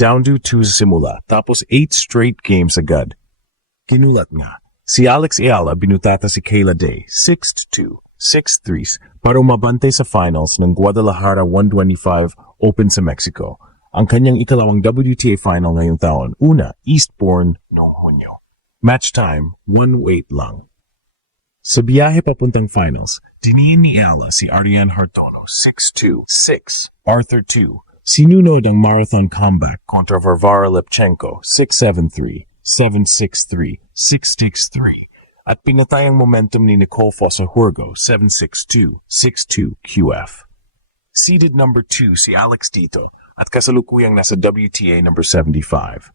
Down to 2 sa simula, tapos 8 straight games agad. Kinulat nga, si Alex Ayala binutata si Kayla Day 6-2, 6-3 para umabante sa finals ng Guadalajara 125 Open sa Mexico. Ang kanyang ikalawang WTA final ngayong taon, una, Eastbourne noong Hunyo. Match time, 1-8 lang. Sa biyahe papuntang finals, diniin ni Ayala si Ariane Hartono 6-2, 6, Arthur 2. Sinunod ang marathon comeback kontra Varvara Lepchenko 6-7-3, 7-6-3, 6-6-3 at pinatay ang momentum ni Nicole Fossa-Huergo 7-6-2, 6-2 QF. Seeded number 2 si Alex Dito at kasalukuyang nasa WTA number 75.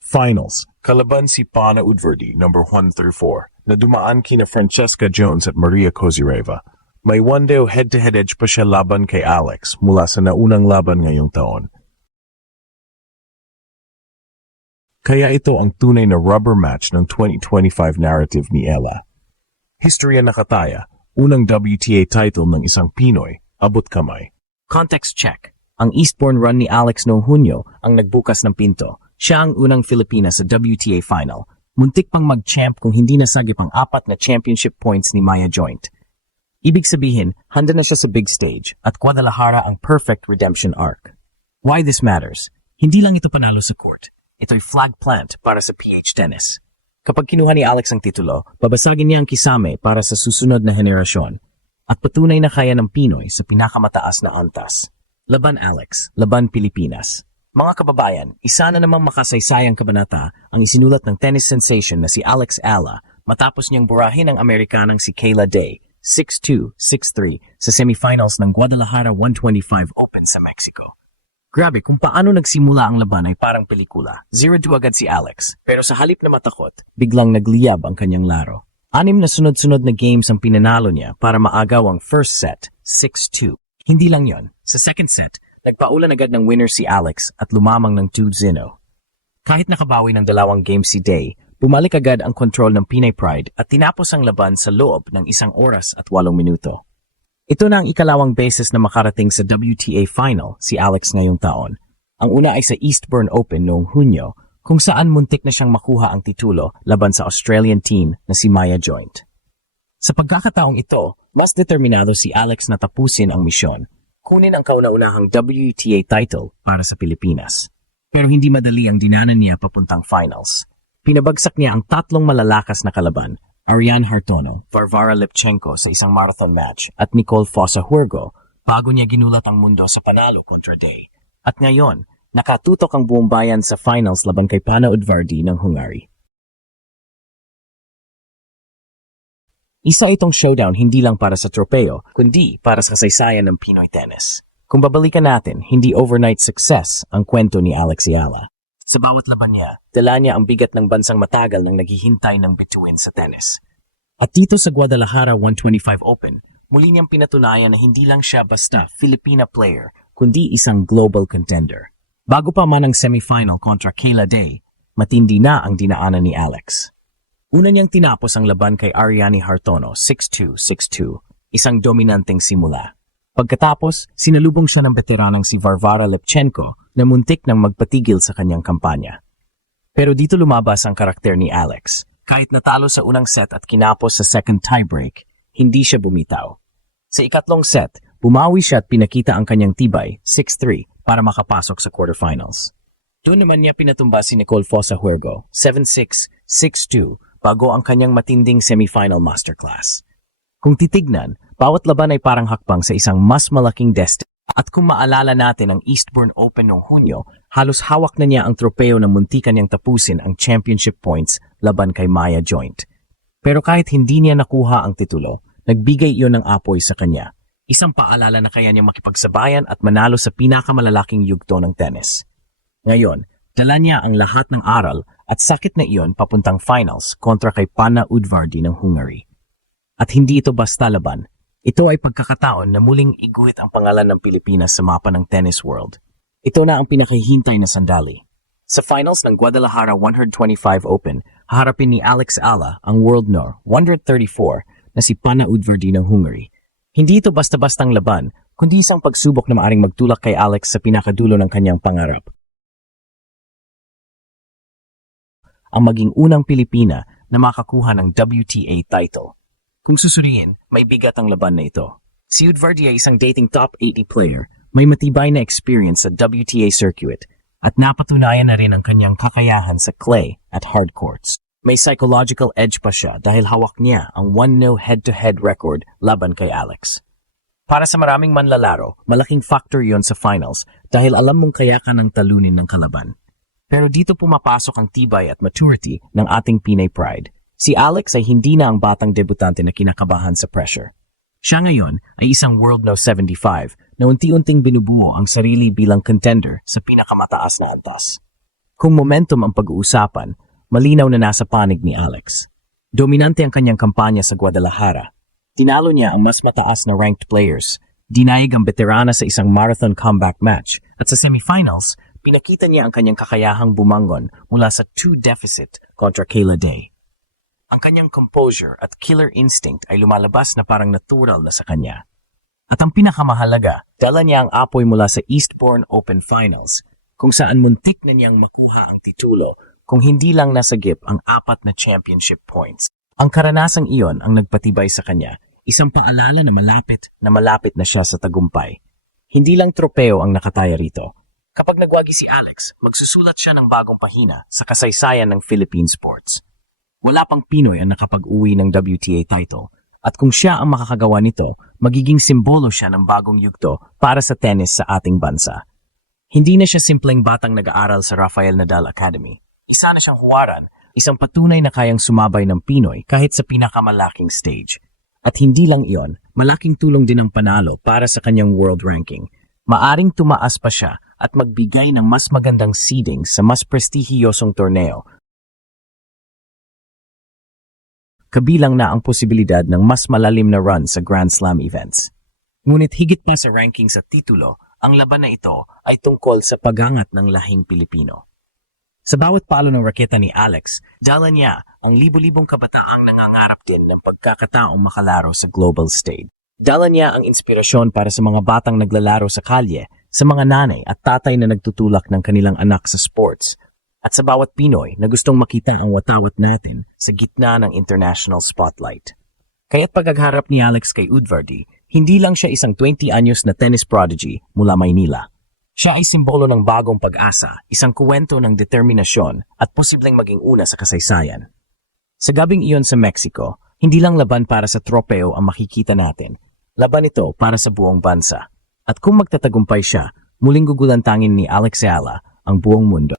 Finals, kalaban si Pana Udvardy number 134 na dumaan kina Francesca Jones at Maria Kozyreva. May one-day head-to-head edge pa siya laban kay Alex mula sa naunang laban ngayong taon. Kaya ito ang tunay na rubber match ng 2025 narrative ni Ella. Historya na kataya, unang WTA title ng isang Pinoy, abot kamay. Context check. Ang Eastbourne run ni Alex noong Hunyo ang nagbukas ng pinto. Siya ang unang Filipina sa WTA final. Muntik pang mag-champ kung hindi nasagip ang 4 na championship points ni Maya Joint. Ibig sabihin, handa na siya sa big stage at Guadalajara ang perfect redemption arc. Why this matters? Hindi lang ito panalo sa court. Ito'y flag plant para sa PH tennis. Kapag kinuha ni Alex ang titulo, babasagin niya ang kisame para sa susunod na henerasyon. At patunay na kaya ng Pinoy sa pinakamataas na antas. Laban Alex, laban Pilipinas. Mga kababayan, isa na namang makasaysayang kabanata ang isinulat ng tennis sensation na si Alex Ayala matapos niyang burahin ang Amerikanang si Kayla Day 6-2, 6-3 sa semifinals ng Guadalajara 125 Open sa Mexico. Grabe kung paano nagsimula ang laban ay parang pelikula. 0-2 agad si Alex, pero sa halip na matakot, biglang nagliyab ang kanyang laro. 6 na sunod-sunod na games ang pinanalo niya para maagaw ang first set, 6-2. Hindi lang yon, sa second set, nagpaulan agad ng winner si Alex at lumamang ng 2-0. Kahit nakabawi ng 2 games si Day, bumalik agad ang kontrol ng Pinay Pride at tinapos ang laban sa loob ng 1 oras at 8 minuto. Ito na ang ikalawang beses na makarating sa WTA final si Alex ngayong taon. Ang una ay sa Eastbourne Open noong Hunyo, kung saan muntik na siyang makuha ang titulo laban sa Australian teen na si Maya Joint. Sa pagkakataong ito, mas determinado si Alex na tapusin ang misyon. Kunin ang kauna-unahang WTA title para sa Pilipinas. Pero hindi madali ang dinanan niya papuntang finals. Pinabagsak niya ang 3 malalakas na kalaban, Ariane Hartono, Varvara Lepchenko sa isang marathon match at Nicole Fossa-Huergo bago niya ginulat ang mundo sa panalo kontra Day. At ngayon, nakatutok ang buong bayan sa finals laban kay Pana Udvardy ng Hungary. Isa itong showdown hindi lang para sa tropeo, kundi para sa kasaysayan ng Pinoy tennis. Kung babalikan natin, hindi overnight success ang kwento ni Alex Ayala. Sa bawat laban niya, dala niya ang bigat ng bansang matagal nang naghihintay ng bituin sa tennis. At dito sa Guadalajara 125 Open, muli niyang pinatunayan na hindi lang siya basta Filipina player, kundi isang global contender. Bago pa man ang semifinal kontra Kayla Day, matindi na ang dinaanan ni Alex. Una niyang tinapos ang laban kay Ariane Hartono 6-2, 6-2, isang dominanteng simula. Pagkatapos, sinalubong siya ng veteranang si Varvara Lepchenko na muntik nang magpatigil sa kanyang kampanya. Pero dito lumabas ang karakter ni Alex. Kahit natalo sa unang set at kinapos sa second tiebreak, hindi siya bumitaw. Sa ikatlong set, bumawi siya at pinakita ang kanyang tibay, 6-3, para makapasok sa quarterfinals. Doon naman niya pinatumba si Nicole Fossa-Huergo, 7-6, 6-2, bago ang kanyang matinding semifinal masterclass. Kung titignan, bawat laban ay parang hakbang sa isang mas malaking destiny. At kung maalala natin ang Eastbourne Open noong Hunyo, halos hawak na niya ang tropeo na muntikan niyang tapusin ang championship points laban kay Maya Joint. Pero kahit hindi niya nakuha ang titulo, nagbigay iyon ng apoy sa kanya. Isang paalala na kaya niyang makipagsabayan at manalo sa pinakamalalaking yugto ng tennis. Ngayon, dala niya ang lahat ng aral at sakit na iyon papuntang finals kontra kay Pana Udvardy ng Hungary. At hindi ito basta laban. Ito ay pagkakataon na muling iguhit ang pangalan ng Pilipinas sa mapa ng tennis world. Ito na ang pinakahihintay na sandali. Sa finals ng Guadalajara 125 Open, haharapin ni Alex Ayala ang world no. 134 na si Pana Udvardy ng Hungary. Hindi ito basta-bastang laban, kundi isang pagsubok na maaring magtulak kay Alex sa pinakadulo ng kanyang pangarap. ang maging unang Pilipina na makakuha ng WTA title. Kung susuriin, may bigat ang laban na ito. Si Udvardy ay isang dating top 80 player, may matibay na experience sa WTA circuit at napatunayan na rin ang kanyang kakayahan sa clay at hard courts. May psychological edge pa siya dahil hawak niya ang 1-0 head-to-head record laban kay Alex. Para sa maraming manlalaro, malaking factor yon sa finals dahil alam mong kaya ka ng talunin ng kalaban. Pero dito pumapasok ang tibay at maturity ng ating Pinay pride. Si Alex ay hindi na ang batang debutante na kinakabahan sa pressure. Siya ngayon ay isang World No. 75 na unti-unting binubuo ang sarili bilang contender sa pinakamataas na antas. Kung momentum ang pag-uusapan, malinaw na nasa panig ni Alex. Dominante ang kanyang kampanya sa Guadalajara. Tinalo niya ang mas mataas na ranked players, dinayag ang veterana sa isang marathon comeback match, at sa semifinals, pinakita niya ang kanyang kakayahang bumangon mula sa 2 deficit kontra Kayla Day. Ang kanyang composure at killer instinct ay lumalabas na parang natural na sa kanya. At ang pinakamahalaga, dala niya ang apoy mula sa Eastbourne Open Finals, kung saan muntik na niyang makuha ang titulo kung hindi lang nasagip ang 4 na championship points. Ang karanasang iyon ang nagpatibay sa kanya, isang paalala na malapit na siya sa tagumpay. Hindi lang tropeo ang nakataya rito. Kapag nagwagi si Alex, magsusulat siya ng bagong pahina sa kasaysayan ng Philippine sports. Wala pang Pinoy ang nakapag-uwi ng WTA title, at kung siya ang makakagawa nito, magiging simbolo siya ng bagong yugto para sa tennis sa ating bansa. Hindi na siya simpleng batang nag-aaral sa Rafael Nadal Academy. Isa na siyang huwaran, isang patunay na kayang sumabay ng Pinoy kahit sa pinakamalaking stage. At hindi lang iyon, malaking tulong din ang panalo para sa kanyang world ranking. Maaring tumaas pa siya at magbigay ng mas magandang seeding sa mas prestihiyosong torneo. Kabilang na ang posibilidad ng mas malalim na run sa Grand Slam events. Ngunit higit pa sa ranking sa titulo, ang laban na ito ay tungkol sa pagangat ng lahing Pilipino. Sa bawat palo ng raketa ni Alex, dala niya ang libo-libong kabataang nangangarap din ng pagkakataong makalaro sa global stage. Dala niya ang inspirasyon para sa mga batang naglalaro sa kalye, sa mga nanay at tatay na nagtutulak ng kanilang anak sa sports, at sa bawat Pinoy na gustong makita ang watawat natin sa gitna ng international spotlight. Kaya't pagharap ni Alex kay Udvardy, hindi lang siya isang 20 anyos na tennis prodigy mula Maynila. Siya ay simbolo ng bagong pag-asa, isang kuwento ng determinasyon at posibleng maging una sa kasaysayan. Sa gabing iyon sa Mexico, hindi lang laban para sa tropeo ang makikita natin. Laban ito para sa buong bansa. At kung magtatagumpay siya, muling gugulantangin ni Alex Ayala ang buong mundo.